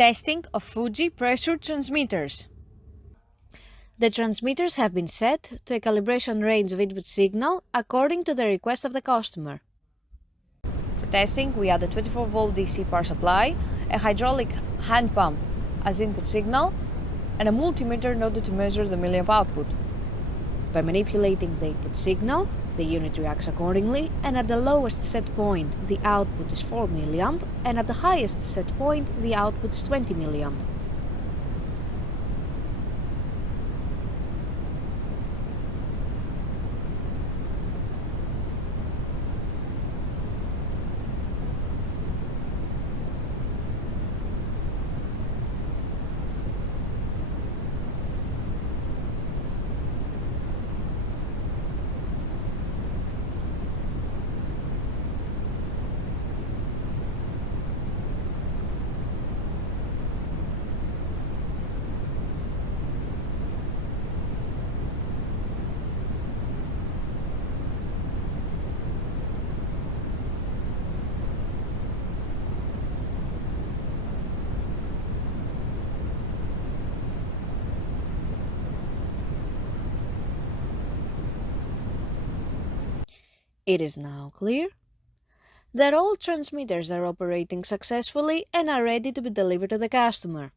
Testing of Fuji pressure transmitters. The transmitters have been set to a calibration range of input signal according to the request of the customer. For testing, we add a 24-volt DC power supply, a hydraulic hand pump as input signal, and a multimeter in order to measure the milliamp output. By manipulating the input signal, the unit reacts accordingly, and at the lowest set point the output is 4 milliamp, and at the highest set point the output is 20 milliamp. It is now clear that all transmitters are operating successfully and are ready to be delivered to the customer.